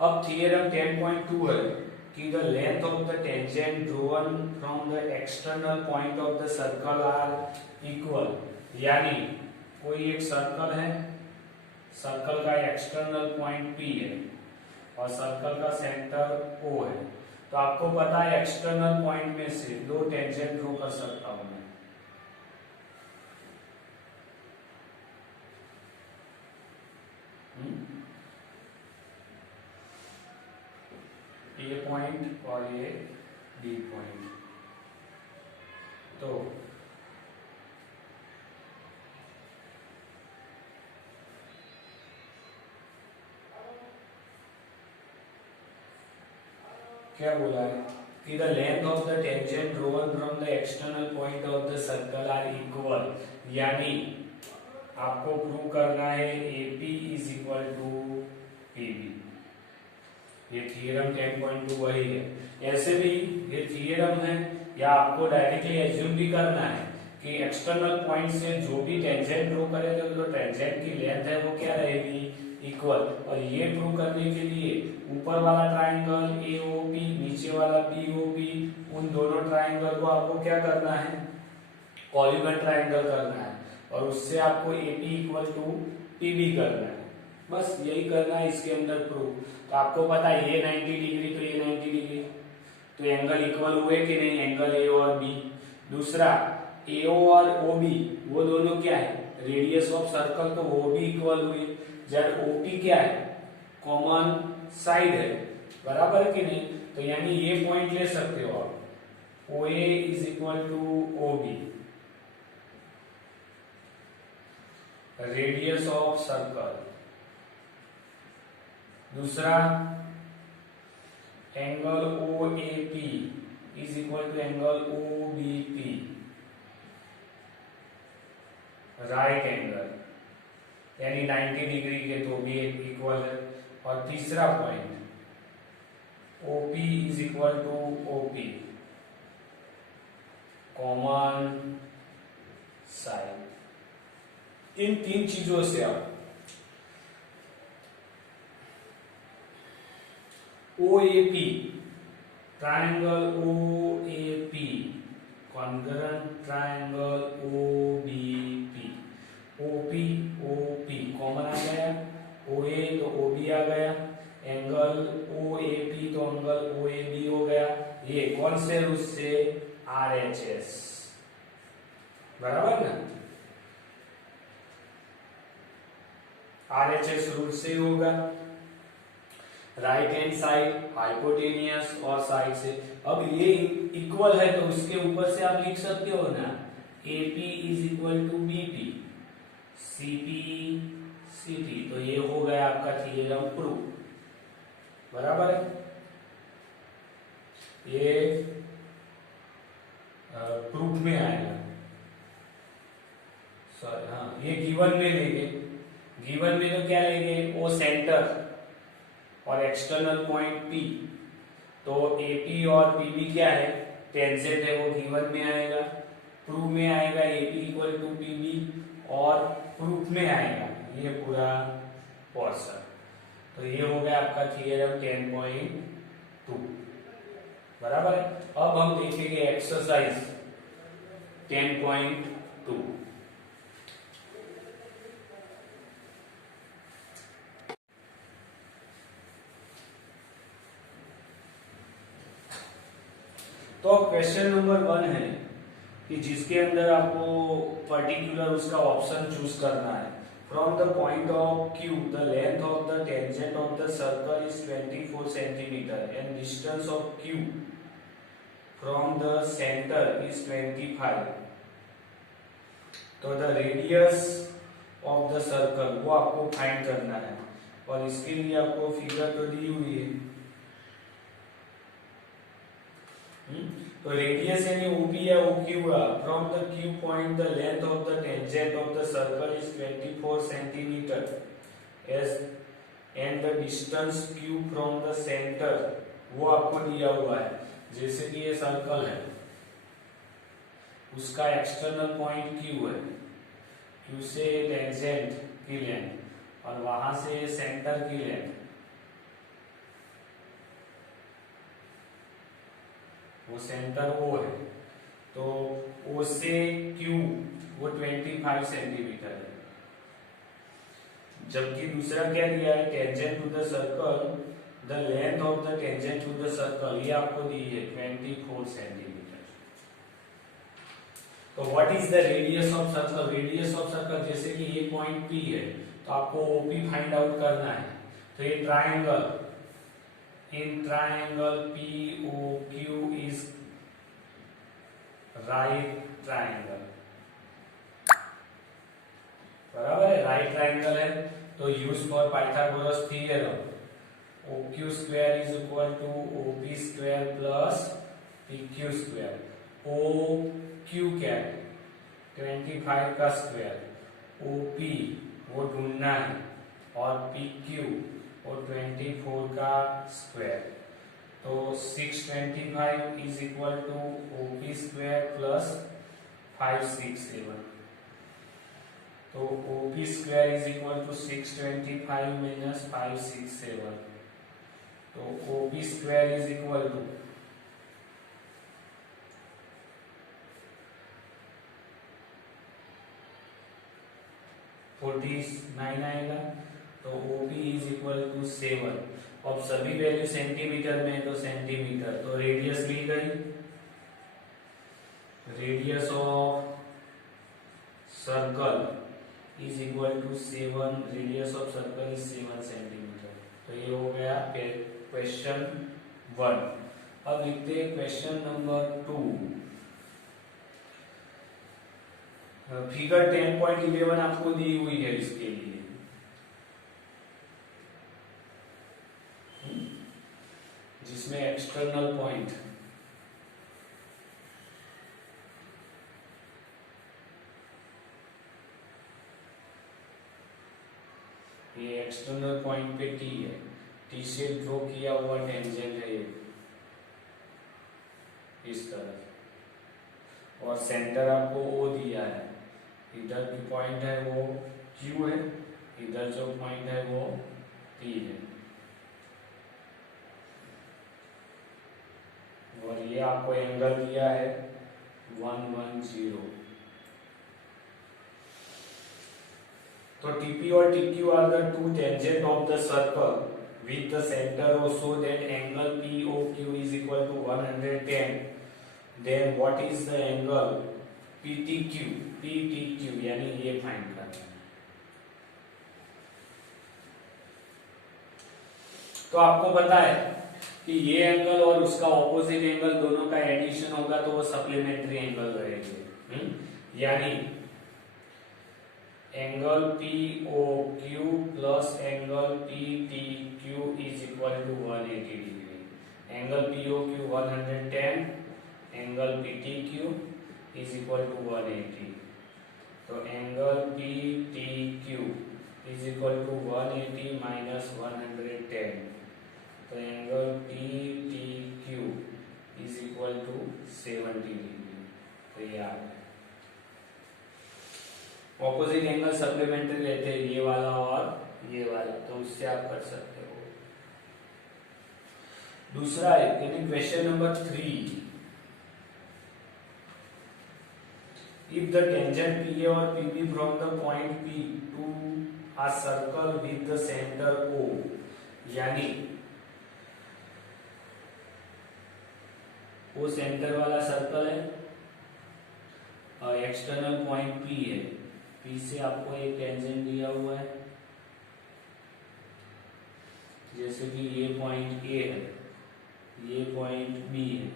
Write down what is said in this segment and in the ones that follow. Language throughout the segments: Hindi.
अब थियरम 10.2 है कि the length of the tangent drawn from the external point of the circle are equal, यानी कोई एक सर्कल है, सर्कल का एक्सटर्नल पॉइंट P है और सर्कल का सेंटर O है, तो आपको पता है एक्सटर्नल पॉइंट में से दो टेंजेंट ड्रॉ कर सकता हूं मैं। ए पॉइंट और ये बी पॉइंट, तो क्या बोला है कि the length of the tangent drawn from the external point of the circle are equal, यानी आपको प्रूव करना है AP is equal to PB। ये थियरम 10.2 वही है। ऐसे भी ये थियरम है, या आपको डायरेक्टली एज्यूम भी करना है कि एक्सटर्नल पॉइंट से जो भी टेंजेंट ड्रॉ करेगा तो टेंजेंट की लेंथ है वो क्या रहेगी, इक्वल। और ये प्रूव करने के लिए ऊपर वाला ट्राइंगल AOP, नीचे वाला BOP, उन दोनों ट्राइंगल को आपको क्या करना है, कॉलीगन ट्राइंगल करना है, और उससे आपको AP इक्वल टू PB करना है। बस यही करना है इसके अंदर प्रूफ। तो आपको पता है ये 90 डिग्री तो ये 90 डिग्री, तो एंगल इक्वल हुए कि नहीं, एंगल A और B। दूसरा AO और OB वो दोनों क्या है, रेडियस ऑफ सर्कल, तो वो भी इक्वल हुए। जब OP क्या है, कॉमन साइड है, बराबर है कि नहीं, तो यानी ये पॉइंट ले सकते हो आप, OA is equal to OB, radius of circle. दूसरा angle OAP is equal to angle OBP, right angle, यानी 90 डिग्री के तो भी इक्वल है। और तीसरा point OP is equal to OP, common side. इन तीन चीजों से आप OAP, triangle OAP, congruent triangle OBP, OP OP common आ गया, OA तो OB आ गया, एंगल OAP तो एंगल OAB हो गया। ये कौन से रूट से, RHS, बराबर ना, RHS रूट से होगा। राइट हैंड साइड हाइपोटेनियस और साइड से। अब ये इक्वल है तो उसके ऊपर से आप लिख सकते हो ना, AP is equal to BP, CP CT, तो ये हो गया आपका थियरम प्रूफ, बराबर है। ये प्रूफ में आएगा, सॉरी हाँ, ये गिवन में लेंगे, गिवन में तो क्या लेंगे, वो सेंटर और एक्सटर्नल पॉइंट P, तो AP और PB क्या है, टेंजेंट है, वो गिवन में आएगा। प्रूफ में आएगा AP इक्वल टू PB, और प्रूफ में आएगा ये पूरा पोर्शन। तो ये हो गया आपका थियरम 10.2, बराबर है। अब हम देखेंगे एक्सरसाइज 10.2। तो अब क्वेश्चन नंबर 1 है कि जिसके अंदर आपको पर्टिकुलर उसका ऑप्शन चूज करना है। From the point of Q the length of the tangent of the circle is 24 centimetre and distance of Q from the centre is 25। तो the radius of the circle वो आपको फाइंड करना है, और इसके लिए आपको फिगर तो दी हुई है। तो रेडियस यानी OP या OQ हुआ, from the Q point the length of the tangent of the circle is 24 centimetre S, and the distance Q from the centre वो आपको दिया हुआ है। जैसे कि ये सर्कल है, उसका एक्सटर्नल पॉइंट Q है, Q से टेंजेंट की लेंथ और वहां से सेंटर की लेंथ वो सेंटर ओ है, तो ओ से क्यू वो 25 सेंटीमीटर है। जबकि दूसरा क्या दिया है, tangent to the circle, the length of the tangent to the circle, ये आपको दी है 24 सेंटीमीटर। तो what is the radius of circle? Radius of circle, जैसे कि ये पॉइंट पी है तो आपको ओपी फाइंड आउट करना है। तो ये triangle, in triangle POQ is right triangle, बराबर है, राइट ट्राइंगल है। तो use for Pythagoras theorem, OQ square is equal to OP square plus PQ square. OQ क्या है, 25 का स्क्वायर, OP वो ढूंढना है, और PQ वो 24 का स्क्वायर। तो 625 is equal to OP square plus 567। तो OP square is equal to 625 minus 567। तो OP square is equal to 49 आएगा। तो OP इज इक्वल टू 7। अब सभी वैल्यू सेंटीमीटर में, तो सेंटीमीटर, तो रेडियस ली गई, radius of circle is equal to 7, radius of circle is 7 centimetre. तो ये हो गया क्वेश्चन 1। अब लिखते हैं क्वेश्चन नंबर 2। फिगर 10.11 आपको दी हुई है इसके लिए, जिसमें एक्सटर्नल पॉइंट ये एक्सटर्नल पॉइंट पे टी है, टी से ड्रॉ किया हुआ टेंजेंट है ये इस तरफ, और सेंटर आपको ओ दिया है। इधर जो पॉइंट है वो क्यू है, इधर जो पॉइंट है वो टी है, और ये आपको एंगल दिया है 110। तो TP और TQ are the two tangent of the circle with the center O, so that angle POQ is equal to 110. Then what is the angle PTQ? PTQ यानी ये फाइंड करना है। तो आपको पता है कि ये एंगल और उसका ऑपोजिट एंगल दोनों का एडिशन होगा तो वो सप्लीमेंट्री एंगल रहेंगे, यानी angle POQ plus angle PTQ is equal to 180 degree. Angle POQ 110, angle PTQ is equal to 180। तो angle PTQ is equal to 180 minus 110। तो angle PTQ is equal to 70 degree. तो ये आ गया। ऑपोजिट एंगल सप्लीमेंट्री रहते हैं, ये वाला और ये वाला, तो उससे आप कर सकते हो। दूसरा है यानी question number 3। If the tangent PA और PB from the point P to a circle with the centre O, यानी वो सेंटर वाला सर्कल है और एक्सटर्नल पॉइंट P है, P से आपको एक टेंजेंट दिया हुआ है, जैसे कि ये पॉइंट A है, ये पॉइंट B है,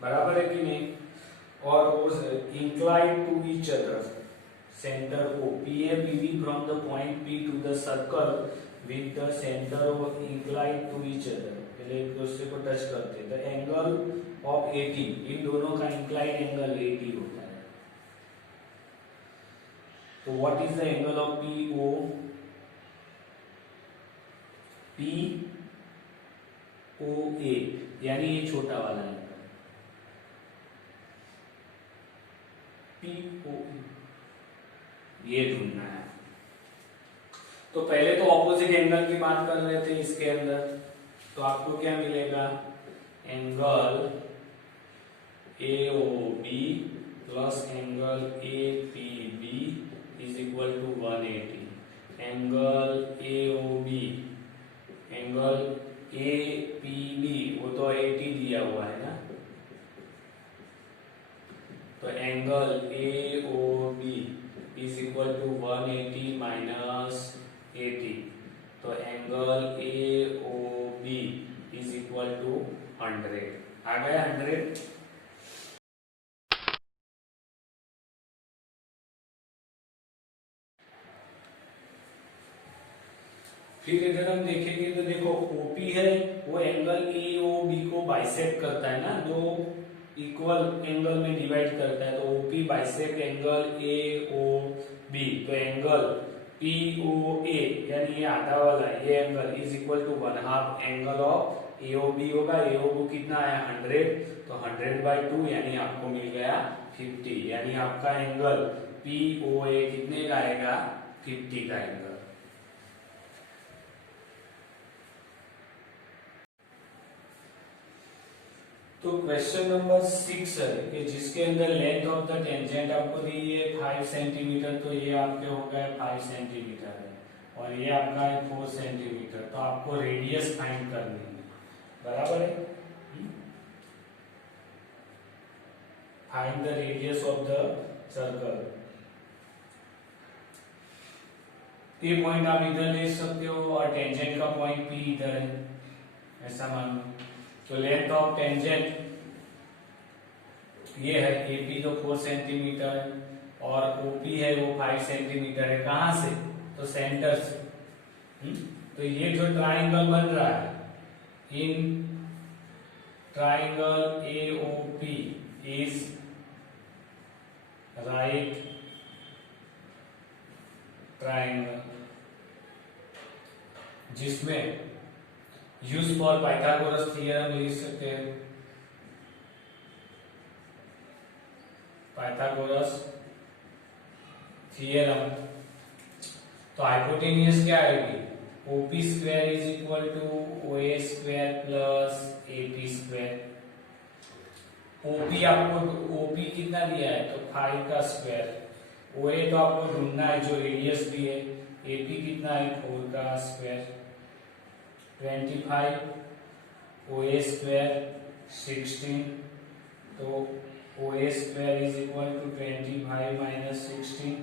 बराबर है कि नहीं। और वो incline to each other, centre O, PA PB from the point P to the circle with the centre O incline to each other, पहले एक दूसरे को टच करते हैं। द एंगल ऑफ 80, इन दोनों का इंक्लाइन एंगल 80 होता है। तो what is the angle of PO? POA, यानी ये छोटा वाला एंगल POA, ये ढूंढना है। तो पहले तो ऑपोजिट एंगल की बात कर रहे थे इसके अंदर, तो आपको क्या मिलेगा, angle AOB plus angle APB is equal to 180। Angle AOB angle APB वो तो 80 दिया हुआ है ना, तो angle AOB is equal to 180 minus 80, तो angle AOB is equal to 100। आ गया 100। फिर इधर हम देखेंगे तो देखो OP है वो एंगल AOB को बाइसेक्ट करता है ना, दो इक्वल एंगल में डिवाइड करता है, तो OP बाइसेक्ट एंगल AOB, तो एंगल POA यानी ये आधा वाला ये angle is equal to 1/2 angle of AOB होगा। AOB कितना है 100, तो 100/2 यानी आपको मिल गया 50, यानी आपका एंगल POA कितने का आएगा 50 का एंगल। तो क्वेश्चन नंबर 6 है कि जिसके अंदर लेंथ ऑफ द टेंजेंट आपको दी है 5 सेंटीमीटर, तो ये आपके हो गए 5 सेंटीमीटर है और ये आपका है 4 सेंटीमीटर, तो आपको रेडियस फाइंड करनी है, बराबर है। Find the radius of the circle. ये पॉइंट आप इधर ले सकते हो और टेंजेंट का पॉइंट P इधर है, ऐसा मान लो। तो लेंथ ऑफ टेंजेंट ये है AP तो 4 सेंटीमीटर और OP है वो 5 सेंटीमीटर है। कहां से, तो सेंटर से। तो ये जो ट्राइंगल बन रहा है in triangle AOP is right triangle, जिसमें यूज फॉर पाइथागोरस थ्योरम लिख सकते हैं। पाइथागोरस थ्योरम, तो हाइपोटेन्यूज क्या आएगी, OP square is equal to OA square plus AP square. OP आपको OP कितना दिया है, तो 5 का स्क्वायर। OA तो आपको ढूंढना है जो रेडियस भी है। AP कितना है 4 का स्क्वायर, 25 OA स्क्वायर 16, तो OA square is equal to 25 minus 16,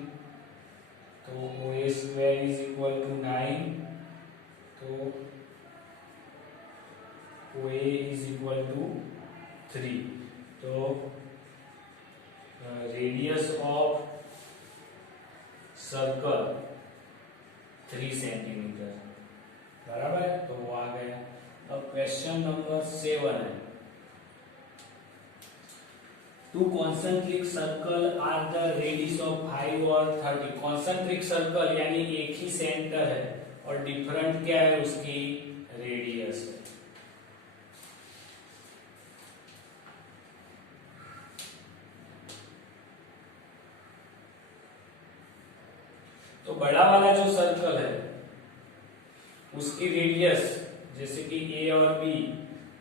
तो OA square is equal to 9, तो OA इज इक्वल टू 3, तो रेडियस ऑफ सर्कल 3 सेंटीमीटर, बराबर है, तो वो आ गया। अब क्वेश्चन नंबर 7 है, two concentric circle are the radius of 5 और 30। कॉन्सेंट्रिक सर्कल यानी एक ही सेंटर है और डिफरेंट क्या है उसकी रेडियस है। तो बड़ा वाला जो सर्कल है उसकी रेडियस जैसे कि A और B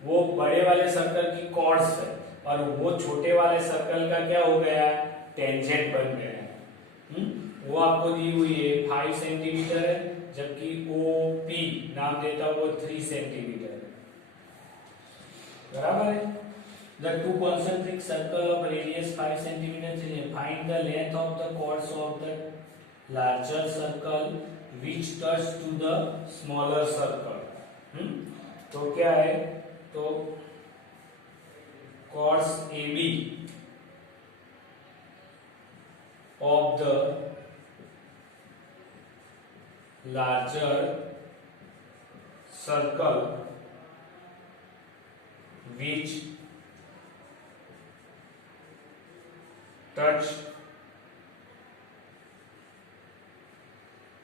वो बड़े वाले सर्कल की कॉर्ड्स है और वो छोटे वाले सर्कल का क्या हो गया टेंजेंट बन गया है। वो आपको दी हुई है 5 सेंटीमीटर है, जबकि OP नाम देता वो 3 सेंटीमीटर है, बराबर है। The two concentric circle of radius 5 centimetre चाहिए। Find the length of the chords of the larger circle which touch to the smaller circle। तो क्या है, तो chords AB of the larger circle which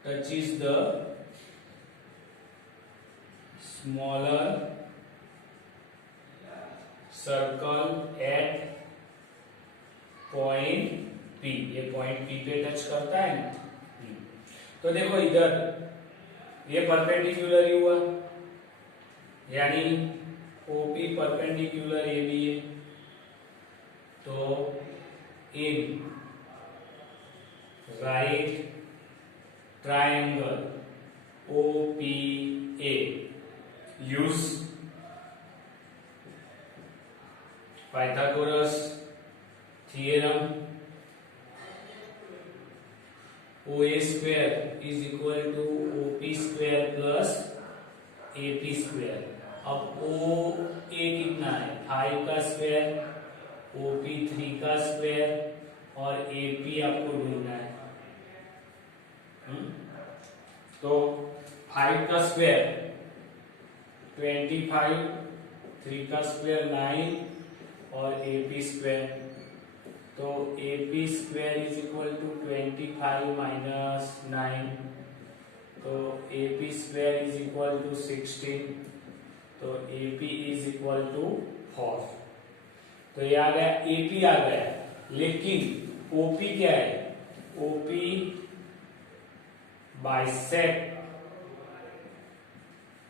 touches the smaller circle at point P। ये point P पे टच करता है ना। तो देखो इधर ये परपेंडिकुलर ही हुआ, यानी ओपी परपेंडिकुलर ए बी है, तो in right triangle OPA use Pythagoras theorem, OA square is equal to OP square plus AP square। अब OA कितना है 5 का स्क्वायर, OP 3 का स्क्वायर और AP आपको ढूंढना है। तो 5 का स्क्वायर 25, 3 का स्क्वायर 9 और AP स्क्वायर, तो AP square is equal to 25 minus 9, तो AP square is equal to 16, तो AP इज इक्वल टू 4। तो ये आ गया, AP आ गया, लेकिन OP क्या है, OP bisect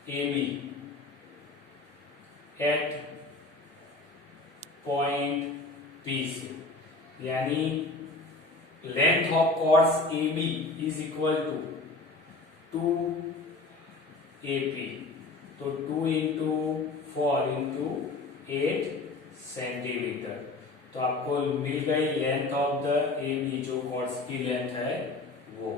AB at point P से, यानी length of chords AB is equal to 2AP, तो 2 इंटू 4 इंटू 8 सेंटीमीटर। तो आपको मिल गई लेंथ ऑफ द AB, जो कॉर्ड्स की लेंथ है वो।